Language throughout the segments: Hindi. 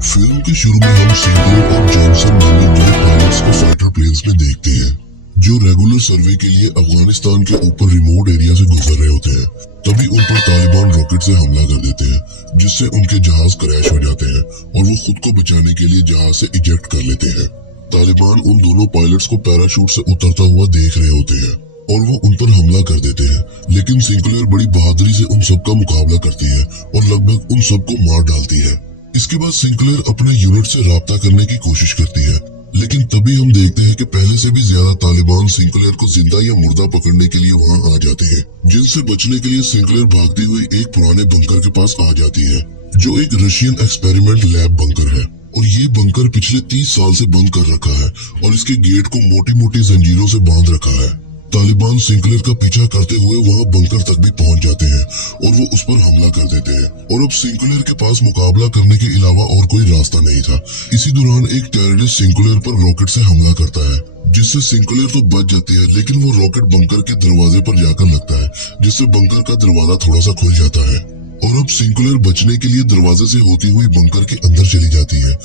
फिल्म के शुरू में हम सिंक्लेयर और जॉनसन नामी नए पायलट्स को फाइटर प्लेन्स में देखते हैं जो रेगुलर सर्वे के लिए अफगानिस्तान के ऊपर रिमोट एरिया से गुजर रहे होते हैं। तभी उन पर तालिबान रॉकेट से हमला कर देते हैं जिससे उनके जहाज क्रैश हो जाते हैं और वो खुद को बचाने के लिए जहाज से इजेक्ट कर लेते हैं। तालिबान उन दोनों पायलट्स को पैराशूट से उतरता हुआ देख रहे होते हैं और वो उन पर हमला कर देते हैं, लेकिन सिंक्लेयर बड़ी बहादुरी से उन सबका मुकाबला करती है और लगभग उन सबको मार डालती है। इसके बाद सिंक्लेयर अपने यूनिट से राब्ता करने की कोशिश करती है, लेकिन तभी हम देखते हैं कि पहले से भी ज्यादा तालिबान सिंक्लेयर को जिंदा या मुर्दा पकड़ने के लिए वहां आ जाते हैं, जिनसे बचने के लिए सिंक्लेयर भागती हुई एक पुराने बंकर के पास आ जाती है जो एक रशियन एक्सपेरिमेंट लैब बंकर है। और ये बंकर पिछले 30 साल से बंद कर रखा है और इसके गेट को मोटी मोटी जंजीरों से बांध रखा है। तालिबान सिंक्लेयर का पीछा करते हुए वहां बंकर तक भी पहुंच जाते हैं और वो उस पर हमला कर देते हैं। और अब सिंक्लेयर के पास मुकाबला करने के अलावा और कोई रास्ता नहीं था। इसी दौरान एक टेररिस्ट सिंक्लेयर पर रॉकेट से हमला करता है, जिससे सिंक्लेयर तो बच जाती है, लेकिन वो रॉकेट बंकर के दरवाजे पर जाकर लगता है, जिससे बंकर का दरवाजा थोड़ा सा खुल जाता है। और अब सिंक्लेयर बचने के लिए दरवाजे से होती हुई बंकर के अंदर चली जाती है।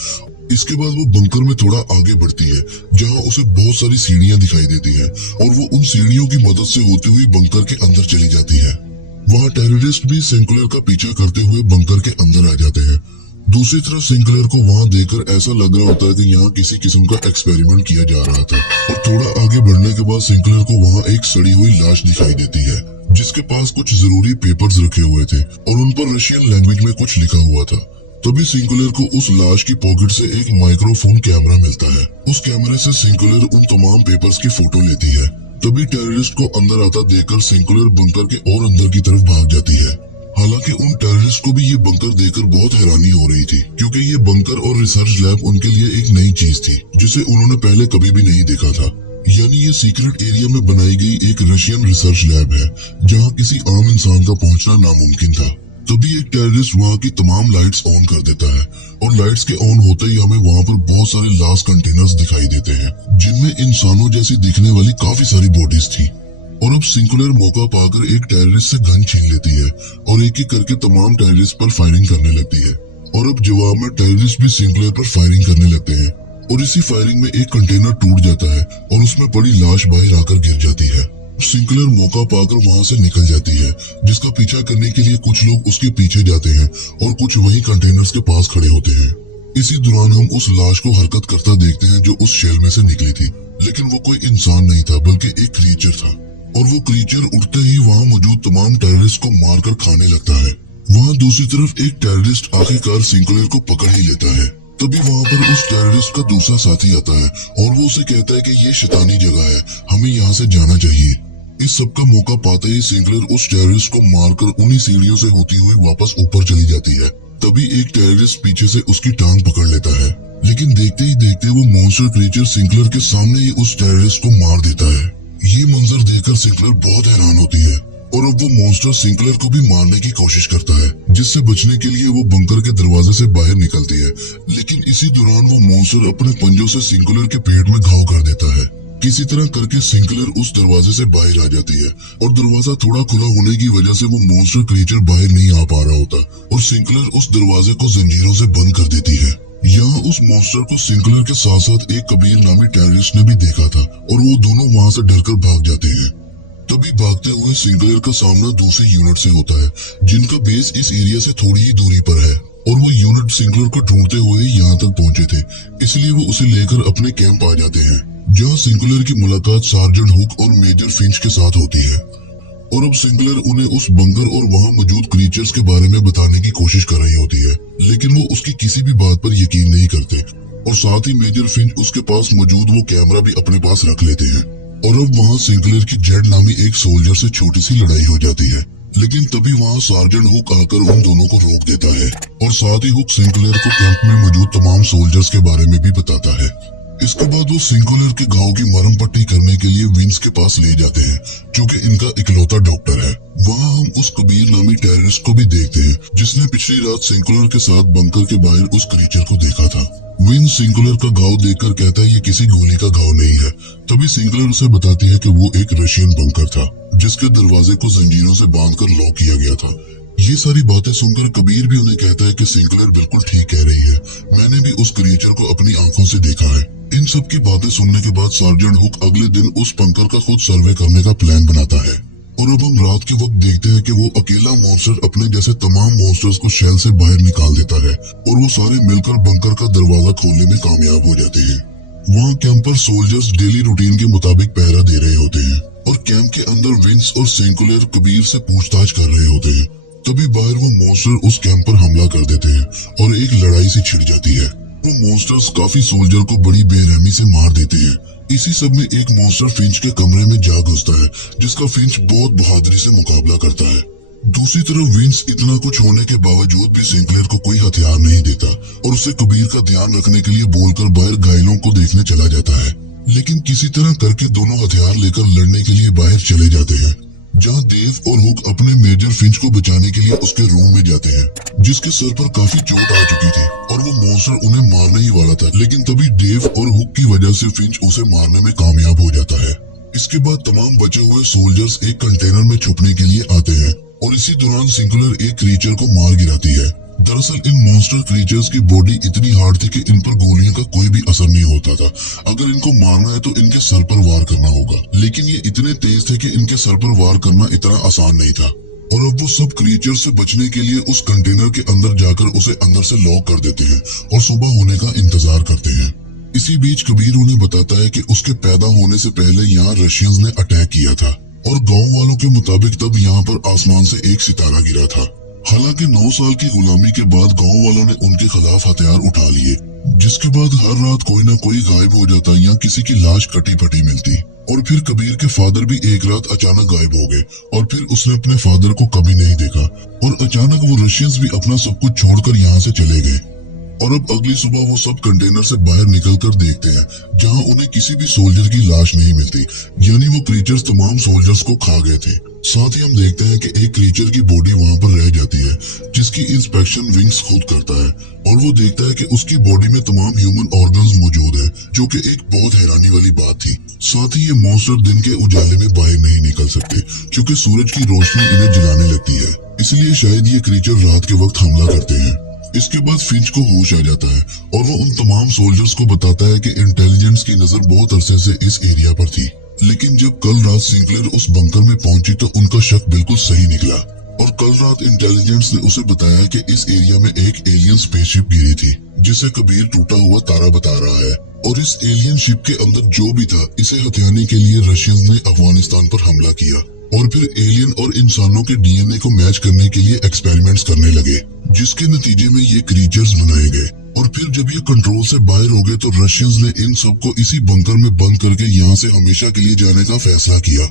इसके बाद वो बंकर में थोड़ा आगे बढ़ती है जहां उसे बहुत सारी सीढ़ियां दिखाई देती हैं और वो उन सीढ़ियों की मदद से होती हुई बंकर के अंदर चली जाती है। वहां टेररिस्ट भी सिंक्लेयर का पीछा करते हुए बंकर के अंदर आ जाते हैं। दूसरी तरफ सिंक्लेयर को वहां देखकर ऐसा लग रहा होता है कि यहाँ किसी किस्म का एक्सपेरिमेंट किया जा रहा था। और थोड़ा आगे बढ़ने के बाद सिंक्लेयर को वहाँ एक सड़ी हुई लाश दिखाई देती है जिसके पास कुछ जरूरी पेपर्स रखे हुए थे और उन पर रशियन लैंग्वेज में कुछ लिखा हुआ था। तभी सिंक्लेयर को उस लाश की पॉकेट से एक माइक्रोफोन कैमरा मिलता है। उस कैमरे से सिंक्लेयर उन तमाम पेपर्स की फोटो लेती है। तभी टेररिस्ट को अंदर आता देखकर सिंक्लेयर बंकर के और अंदर की तरफ भाग जाती है। हालांकि उन टेररिस्ट को भी ये बंकर देखकर बहुत हैरानी हो रही थी, क्योंकि ये बंकर और रिसर्च लैब उनके लिए एक नई चीज थी जिसे उन्होंने पहले कभी भी नहीं देखा था। यानी ये सीक्रेट एरिया में बनाई गई एक रशियन रिसर्च लैब है जहाँ किसी आम इंसान का पहुंचना नामुमकिन था। तभी एक टेररिस्ट वहाँ की तमाम लाइट्स ऑन कर देता है और लाइट्स के ऑन होते ही हमें वहाँ पर बहुत सारे लाश कंटेनर्स दिखाई देते हैं जिनमें इंसानों जैसी दिखने वाली काफी सारी बॉडीज थी। और अब सिंक्लेयर मौका पाकर एक टेररिस्ट से गन छीन लेती है और एक एक करके तमाम टेररिस्ट पर फायरिंग करने लगती है। और अब जवाब में टेररिस्ट भी सिंक्लेयर पर फायरिंग करने लगते हैं और इसी फायरिंग में एक कंटेनर टूट जाता है और उसमें पड़ी लाश बाहर आकर गिर जाती है। सिंक्लेयर मौका पाकर वहां से निकल जाती है, जिसका पीछा करने के लिए कुछ लोग उसके पीछे जाते हैं और कुछ वही कंटेनर्स के पास खड़े होते हैं। इसी दौरान हम उस लाश को हरकत करता देखते हैं जो उस शेल में से निकली थी, लेकिन वो कोई इंसान नहीं था बल्कि एक क्रीचर था। और वो क्रीचर उठते ही वहाँ मौजूद तमाम टेररिस्ट को मारकर खाने लगता है। वहाँ दूसरी तरफ एक टेररिस्ट आखिरकार सिंक्लेयर को पकड़ ही लेता है। तभी वहाँ पर उस टेररिस्ट का दूसरा साथी आता है और वो उसे कहता है कि ये शैतानी जगह है, हमें यहाँ से जाना चाहिए। इस सब का मौका पाते ही सिंक्लेयर उस टेररिस्ट को मारकर उन्हीं सीढ़ियों से होती हुई वापस ऊपर चली जाती है। तभी एक टेररिस्ट पीछे से उसकी टांग पकड़ लेता है, लेकिन देखते ही देखते वो मॉन्स्टर क्रीचर सिंक्लेयर के सामने ही उस टेररिस्ट को मार देता है। ये मंजर देखकर सिंक्लेयर बहुत हैरान होती है और अब वो मॉन्स्टर सिंक्लेयर को भी मारने की कोशिश करता है, जिससे बचने के लिए वो बंकर के दरवाजे से बाहर निकलती है। लेकिन इसी दौरान वो मॉन्स्टर अपने पंजों से सिंक्लेयर के पेट में घाव कर देता है। किसी तरह करके सिंक्लेयर उस दरवाजे से बाहर आ जाती है और दरवाजा थोड़ा खुला होने की वजह से वो मॉन्स्टर क्रीचर बाहर नहीं आ पा रहा होता और सिंक्लेयर उस दरवाजे को जंजीरों से बंद कर देती है। यहाँ उस मॉन्स्टर को सिंक्लेयर के साथ साथ एक कबीर नामी टेररिस्ट ने भी देखा था और वो दोनों वहाँ से डरकर भाग जाते हैं। तभी भागते हुए सिंक्लेयर का सामना दूसरे यूनिट से होता है जिनका बेस इस एरिया से थोड़ी ही दूरी पर है और वो यूनिट सिंक्लेयर को ढूंढते हुए यहाँ तक पहुंचे थे, इसलिए वो उसे लेकर अपने कैंप आ जाते हैं जहाँ सिंक्लेयर की मुलाकात सार्जेंट हुक और मेजर फिंच के साथ होती है। और अब सिंक्लेयर उन्हें उस बंकर और वहाँ मौजूद क्रीचर्स के बारे में बताने की कोशिश कर रही होती है, लेकिन वो उसकी किसी भी बात पर यकीन नहीं करते और साथ ही मेजर फिंच उसके पास मौजूद वो कैमरा भी अपने पास रख लेते हैं। और अब वहाँ सिंक्लेयर की जेड नामी एक सोल्जर से छोटी सी लड़ाई हो जाती है, लेकिन तभी वहाँ सार्जेंट हुक आकर उन दोनों को रोक देता है और साथ ही हुक सिंक्लेयर को कैंप में मौजूद तमाम सोल्जर्स के बारे में भी बताता है। इसके बाद वो सिंक्लेयर के घाव की मरहम पट्टी करने के लिए विंस के पास ले जाते हैं जो कि इनका इकलौता डॉक्टर है। वहाँ हम उस कबीर नामी टेररिस्ट को भी देखते हैं जिसने पिछली रात सिंक्लेयर के साथ बंकर के बाहर उस क्रीचर को देखा था। विंस सिंक्लेयर का घाव देखकर कहता है ये किसी गोली का घाव नहीं है। तभी सिंक्लेयर उसे बताती है कि वो एक रशियन बंकर था जिसके दरवाजे को जंजीरों से बांधकर लॉक किया गया था। ये सारी बातें सुनकर कबीर भी उन्हें कहता है कि सिंक्लेयर बिल्कुल ठीक कह रही है, मैंने से देखा है। इन सब की बातें सुनने के बाद सार्जेंट हुक अगले दिन उस बंकर का खुद सर्वे करने का प्लान बनाता है। और अब हम रात के वक्त देखते हैं कि वो अकेला मॉन्स्टर अपने जैसे तमाम मॉन्स्टर्स को शेल से बाहर निकाल देता है और वो सारे मिलकर बंकर का दरवाजा खोलने में कामयाब हो जाते हैं। वहाँ कैंप पर सोल्जर्स डेली रूटीन के मुताबिक पहरा दे रहे होते हैं और कैंप के अंदर विंस और सिंकुलर कबीर से पूछताछ कर रहे होते हैं। तभी बाहर वो मॉन्स्टर उस कैंप पर हमला कर देते हैं और एक लड़ाई सी छिड़ जाती है। वो मॉन्स्टर्स काफी सोल्जर को बड़ी बेरहमी से मार देते हैं। इसी सब में एक मॉन्स्टर फिंच के कमरे में जा घुसता है, जिसका फिंच बहुत बहादुरी से मुकाबला करता है। दूसरी तरफ विंस इतना कुछ होने के बावजूद भी सिंक्लेयर को कोई हथियार नहीं देता और उसे कबीर का ध्यान रखने के लिए बोलकर बाहर घायलों को देखने चला जाता है। लेकिन किसी तरह करके दोनों हथियार लेकर लड़ने के लिए बाहर चले जाते हैं, जहां देव और हुक अपने मेजर फिंच को बचाने के लिए उसके रूम में जाते हैं, जिसके सर पर काफी चोट आ चुकी थी और वो मॉन्स्टर उन्हें मारने ही वाला था। लेकिन तभी देव और हुक की वजह से फिंच उसे मारने में कामयाब हो जाता है। इसके बाद तमाम बचे हुए सोल्जर्स एक कंटेनर में छुपने के लिए आते हैं और इसी दौरान सिंकुलर एक क्रीचर को मार गिराती है। दरअसल इन मॉन्स्टर क्रीचर्स की बॉडी इतनी हार्ड थी कि इन पर गोलियों का कोई भी असर नहीं होता था। अगर इनको मारना है तो इनके सर पर वार करना होगा, लेकिन ये इतने तेज थे कि इनके सर पर वार करना इतना आसान नहीं था। और अब वो सब क्रीचर से बचने के लिए उस कंटेनर के अंदर जाकर उसे अंदर से लॉक कर देते हैं और सुबह होने का इंतजार करते हैं। इसी बीच कबीर उन्हें बताता है कि उसके पैदा होने से पहले यहाँ रशियंस ने अटैक किया था और गाँव वालों के मुताबिक तब यहाँ पर आसमान से एक सितारा गिरा था। हालांकि 9 साल की गुलामी के बाद गांव वालों ने उनके खिलाफ हथियार उठा लिए, जिसके बाद हर रात कोई ना कोई गायब हो जाता या किसी की लाश कटी फटी मिलती। और फिर कबीर के फादर भी एक रात अचानक गायब हो गए और फिर उसने अपने फादर को कभी नहीं देखा और अचानक वो रशियंस भी अपना सब कुछ छोड़कर यहाँ से चले गए। और अब अगली सुबह वो सब कंटेनर से बाहर निकलकर देखते हैं, जहां उन्हें किसी भी सोल्जर की लाश नहीं मिलती, यानी वो क्रीचर्स तमाम सोल्जर्स को खा गए थे। साथ ही हम देखते हैं कि एक क्रीचर की बॉडी वहां पर रह जाती है, जिसकी इंस्पेक्शन विंग्स खुद करता है और वो देखता है कि उसकी बॉडी में तमाम ह्यूमन ऑर्गन्स मौजूद है, जो कि एक बहुत हैरानी वाली बात थी। साथ ही ये मॉन्स्टर दिन के उजाले में बाहर नहीं निकल सकते, क्योंकि सूरज की रोशनी इन्हें जलाने लगती है, इसलिए शायद ये क्रीचर रात के वक्त हमला करते हैं। इसके बाद फिंच को होश आ जाता है और वो उन तमाम सोल्जर्स को बताता है कि इंटेलिजेंस की नजर बहुत अरसे से इस एरिया पर थी, लेकिन जब कल रात सिंक्लेयर उस बंकर में पहुंची तो उनका शक बिल्कुल सही निकला। और कल रात इंटेलिजेंस ने उसे बताया कि इस एरिया में एक एलियन स्पेसशिप गिरी थी, जिसे कबीर टूटा हुआ तारा बता रहा है। और इस एलियन शिप के अंदर जो भी था, इसे हथियाने के लिए रशियंस ने अफगानिस्तान पर हमला किया और फिर एलियन और इंसानों के डीएनए को मैच करने के लिए एक्सपेरिमेंट्स करने लगे, जिसके नतीजे में ये क्रीचर्स बनाए गए। और फिर जब ये कंट्रोल से बाहर हो गए तो रशियंस ने इन सबको इसी बंकर में बंद करके यहाँ से हमेशा के लिए जाने का फैसला किया।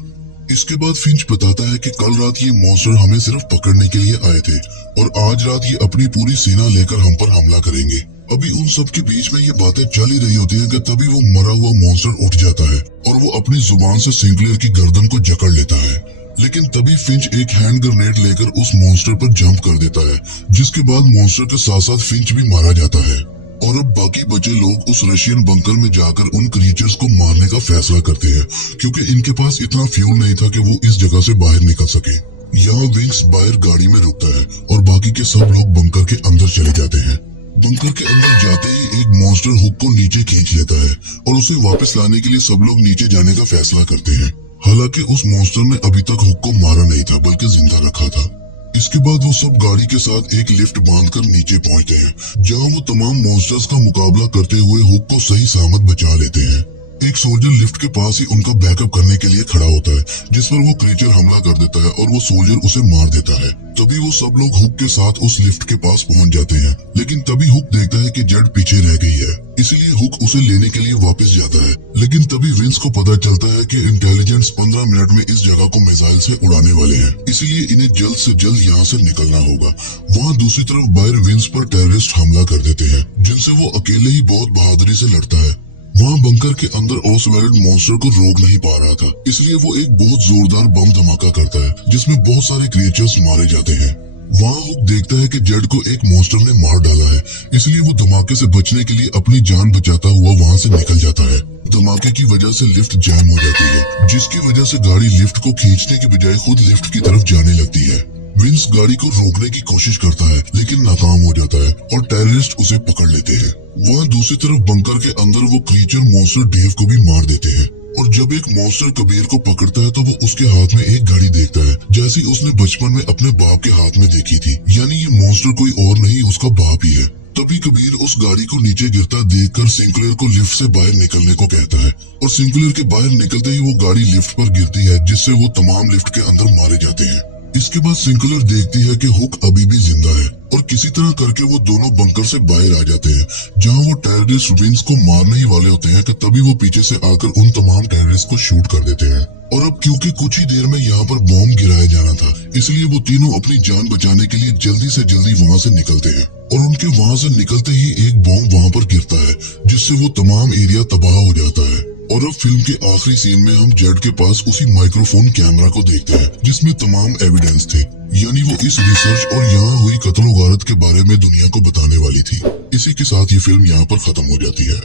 इसके बाद फिंच बताता है कि कल रात ये मॉन्स्टर हमें सिर्फ पकड़ने के लिए आए थे और आज रात ये अपनी पूरी सेना लेकर हम पर हमला करेंगे। अभी उन सब के बीच में ये बातें चल ही रही होती हैं कि तभी वो मरा हुआ मॉन्स्टर उठ जाता है और वो अपनी जुबान से सिंक्लेयर की गर्दन को जकड़ लेता है। लेकिन तभी फिंच एक हैंड ग्रेनेड लेकर उस मॉन्स्टर पर जंप कर देता है, जिसके बाद मॉन्स्टर के साथ साथ फिंच भी मारा जाता है। और अब बाकी बचे लोग उस रशियन बंकर में जाकर उन क्रीचर्स को मारने का फैसला करते हैं, क्योंकि इनके पास इतना फ्यूल नहीं था कि वो इस जगह से बाहर निकल सके। यहाँ विंग्स बाहर गाड़ी में रुकता है और बाकी के सब लोग बंकर के अंदर चले जाते हैं। बंकर के अंदर जाते ही एक मॉन्स्टर हुक को नीचे खींच लेता है और उसे वापस लाने के लिए सब लोग नीचे जाने का फैसला करते हैं। हालांकि उस मॉन्स्टर ने अभी तक हुक को मारा नहीं था, बल्कि जिंदा रखा था। इसके बाद वो सब गाड़ी के साथ एक लिफ्ट बांधकर नीचे पहुंचते हैं, जहां वो तमाम मॉन्स्टर्स का मुकाबला करते हुए हुक को सही सलामत बचा लेते हैं। एक सोल्जर लिफ्ट के पास ही उनका बैकअप करने के लिए खड़ा होता है, जिस पर वो क्रीचर हमला कर देता है और वो सोल्जर उसे मार देता है। तभी वो सब लोग हुक के साथ उस लिफ्ट के पास पहुंच जाते हैं, लेकिन तभी हुक देखता है कि जेड पीछे रह गई है, इसलिए हुक उसे लेने के लिए वापस जाता है। लेकिन तभी विंस को पता चलता है कि इंटेलिजेंस 15 मिनट में इस जगह को मिसाइल से उड़ाने वाले हैं, इसलिए इन्हें जल्द से जल्द यहाँ से निकलना होगा। वहाँ दूसरी तरफ बाहर विंस पर टेररिस्ट हमला कर देते हैं, जिनसे वो अकेले ही बहुत बहादुरी से लड़ता है। वहाँ बंकर के अंदर ओसवेल्ड मॉन्स्टर को रोक नहीं पा रहा था, इसलिए वो एक बहुत जोरदार बम धमाका करता है, जिसमें बहुत सारे क्रिएचर्स मारे जाते हैं। वहाँ हुक देखता है कि जेड को एक मॉन्स्टर ने मार डाला है, इसलिए वो धमाके से बचने के लिए अपनी जान बचाता हुआ वहाँ से निकल जाता है। धमाके की वजह से लिफ्ट जैम हो जाती है, जिसकी वजह से गाड़ी लिफ्ट को खींचने के बजाय खुद लिफ्ट की तरफ जाने लगती है। विंस गाड़ी को रोकने की कोशिश करता है लेकिन नाकाम हो जाता है और टेररिस्ट उसे पकड़ लेते हैं। वहाँ दूसरी तरफ बंकर के अंदर वो क्रीचर मॉन्स्टर डेव को भी मार देते हैं और जब एक मॉन्स्टर कबीर को पकड़ता है तो वो उसके हाथ में एक घड़ी देखता है जैसी उसने बचपन में अपने बाप के हाथ में देखी थी। यानी ये मॉन्स्टर कोई और नहीं उसका बाप ही है। तभी कबीर उस गाड़ी को नीचे गिरता देखकर सिंक्लेयर को लिफ्ट से बाहर निकलने को कहता है और सिंक्लेयर के बाहर निकलते ही वो गाड़ी लिफ्ट पर गिरती है जिससे वो तमाम लिफ्ट के अंदर मारे जाते हैं। इसके बाद सिंक्लेयर देखती है कि हुक अभी भी जिंदा है और किसी तरह करके वो दोनों बंकर से बाहर आ जाते हैं जहां वो टेररिस्ट विंस को मारने ही वाले होते हैं कि तभी वो पीछे से आकर उन तमाम टेररिस्ट को शूट कर देते हैं। और अब क्योंकि कुछ ही देर में यहाँ पर बॉम्ब गिराया जाना था इसलिए वो तीनों अपनी जान बचाने के लिए जल्दी से जल्दी वहाँ से निकलते हैं और उनके वहाँ से निकलते ही एक बॉम्ब वहाँ पर गिरता है जिससे वो तमाम एरिया तबाह हो जाता है। और अब फिल्म के आखिरी सीन में हम जेड के पास उसी माइक्रोफोन कैमरा को देखते हैं जिसमें तमाम एविडेंस थे, यानी वो इस रिसर्च और यहाँ हुई कत्ल-ओ-गारत के बारे में दुनिया को बताने वाली थी। इसी के साथ ये फिल्म यहाँ पर खत्म हो जाती है।